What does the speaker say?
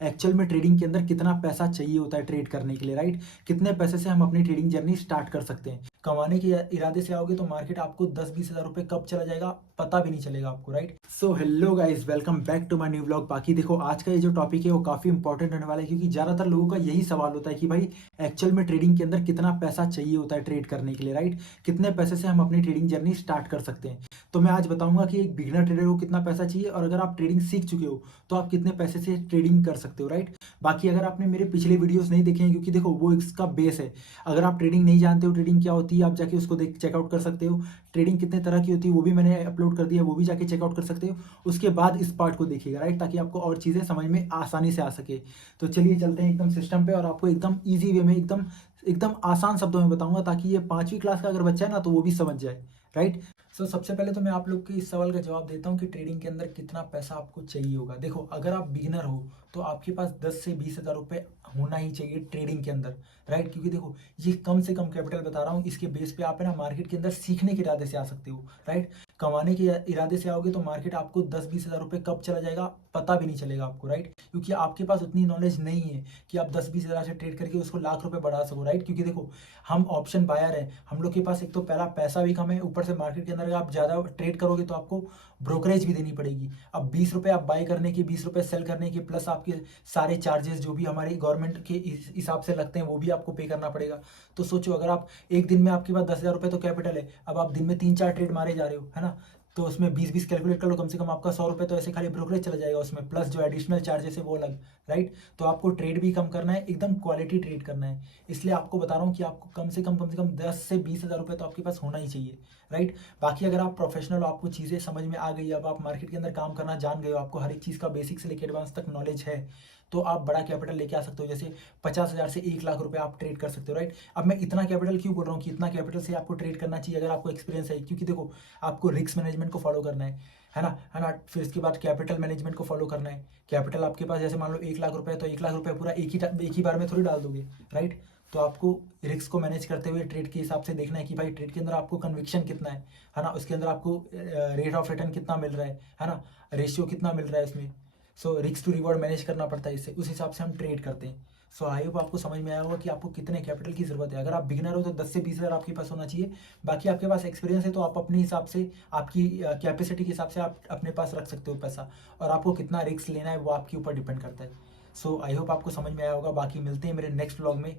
Actual में trading के अंदर कितना पैसा चाहिए होता है ट्रेड करने के लिए, राइट? कितने पैसे से हम अपनी ट्रेडिंग जर्नी स्टार्ट कर सकते हैं। कमाने के इरादे से आओगे तो मार्केट आपको 10-20 हज़ार रुपए कब चला जाएगा पता भी नहीं चलेगा आपको, right? So hello guys, welcome back to my new vlog. बाकी देखो, आज का ये जो टॉपिक है वो काफी इंपॉर्टेंट होने वाला है, क्योंकि ज्यादातर लोगों का यही सवाल होता है कि भाई एक्चुअल में ट्रेडिंग के अंदर कितना पैसा चाहिए होता है ट्रेड करने के लिए, राइट? कितने पैसे से हम अपनी ट्रेडिंग जर्नी स्टार्ट कर सकते हैं। तो मैं आज बताऊंगा कि एक बिगिनर ट्रेडर को कितना पैसा चाहिए, और अगर आप ट्रेडिंग सीख चुके हो तो आप कितने पैसे से ट्रेडिंग कर सकते हो, राइट? बाकी अगर आपने मेरे पिछले वीडियोस नहीं देखे हैं, क्योंकि देखो वो इसका बेस है। अगर आप ट्रेडिंग नहीं जानते हो, ट्रेडिंग क्या होती है, आप जाके उसको देख चेकआउट कर सकते हो। ट्रेडिंग कितने तरह की होती है वो भी मैंने अपलोड कर दिया है, वो भी जाके चेकआउट कर सकते हो। उसके बाद इस पार्ट को देखिएगा, राइट? ताकि आपको और चीज़ें समझ में आसानी से आ सके। तो चलिए चलते हैं एकदम सिस्टम पे, और आपको एकदम ईजी वे में, एकदम एकदम आसान शब्दों में बताऊंगा, ताकि ये 5वीं क्लास का अगर बच्चा है ना तो वो भी समझ जाए, राइट? सबसे पहले तो मैं आप लोग के इस सवाल का जवाब देता हूँ कि ट्रेडिंग के अंदर कितना पैसा आपको चाहिए होगा। देखो, अगर आप बिगिनर हो तो आपके पास 10 से 20 हज़ार रुपये होना ही चाहिए ट्रेडिंग के अंदर, राइट? क्योंकि देखो, ये कम से कम कैपिटल बता रहा हूँ, इसके बेस पे आप है ना मार्केट के अंदर सीखने के इरादे से आ सकते हो, राइट? कमाने के इरादे से आओगे तो मार्केट आपको 10-20 हज़ार रुपये कब चला जाएगा पता भी नहीं चलेगा आपको, राइट? क्योंकि आपके पास उतनी नॉलेज नहीं है कि आप 10-20 हज़ार से ट्रेड करके उसको लाख रुपए बढ़ा सको, राइट? क्योंकि देखो, हम ऑप्शन बायर हैं, हम लोग के पास एक तो पहला पैसा भी कम है, ऊपर से मार्केट के अंदर अगर आप ज़्यादा ट्रेड करोगे तो आपको ब्रोकरेज भी देनी पड़ेगी। अब 20 रुपये आप बाय करने के, 20 रुपये सेल करने के, प्लस आपके सारे चार्जेस जो भी हमारी गवर्नमेंट के हिसाब से लगते हैं वो भी आपको पे करना पड़ेगा। तो सोचो, अगर आप एक दिन में, आपके पास 10 हज़ार रुपये तो कैपिटल है, अब आप दिन में 3-4 ट्रेड मारे जा रहे हो, है ना? तो उसमें 20-20 कैलकुलेट कर लो, कम से कम आपका 100 रुपये तो ऐसे खाली ब्रोकरेज चला जाएगा उसमें, प्लस जो एडिशनल चार्जेस है वो अलग, राइट? तो आपको ट्रेड भी कम करना है, एकदम क्वालिटी ट्रेड करना है। इसलिए आपको बता रहा हूँ कि आपको कम से कम 10 से 20 हज़ार रुपये तो आपके पास होना ही चाहिए, राइट? बाकी अगर आप प्रोफेशनल हो, आपको चीज़ें समझ में आ गई, अब आप मार्केट के अंदर काम करना जान गए हो, आपको हर एक चीज़ का बेसिक से लेकर एडवांस तक नॉलेज है, तो आप बड़ा कैपिटल लेके आ सकते हो। जैसे 50 हज़ार से 1 लाख रुपए आप ट्रेड कर सकते हो, राइट? अब मैं इतना कैपिटल क्यों बोल रहा हूँ कि इतना कैपिटल से आपको ट्रेड करना चाहिए अगर आपको एक्सपीरियंस है? क्योंकि देखो, आपको रिस्क मैनेजमेंट को फॉलो करना है ना, है ना? फिर इसके बाद कैपिटल मैनेजमेंट को फॉलो करना है। कैपिटल आपके पास जैसे मान लो 1 लाख रुपए, तो 1 लाख रुपए पूरा एक ही बार में थोड़ी डाल दोगे, राइट? तो आपको रिस्क को मैनेज करते हुए ट्रेड के हिसाब से देखना है कि भाई ट्रेड के अंदर आपको कन्विक्शन कितना है ना? उसके अंदर आपको रेट ऑफ रिटर्न कितना मिल रहा है ना? रेशियो कितना मिल रहा है इसमें। रिस्क टू रिवॉर्ड मैनेज करना पड़ता है इससे, उस हिसाब से हम ट्रेड करते हैं। आई होप आपको समझ में आया होगा कि आपको कितने कैपिटल की जरूरत है। अगर आप बिगिनर हो तो 10 से 20 हज़ार आपके पास होना चाहिए। बाकी आपके पास एक्सपीरियंस है तो आप अपने हिसाब से, आपकी कैपेसिटी के हिसाब से आप अपने पास रख सकते हो पैसा, और आपको कितना रिस्क लेना है वो आपके ऊपर डिपेंड करता है। आई होप आपको समझ में आया होगा। बाकी मिलते हैं मेरे नेक्स्ट व्लॉग में।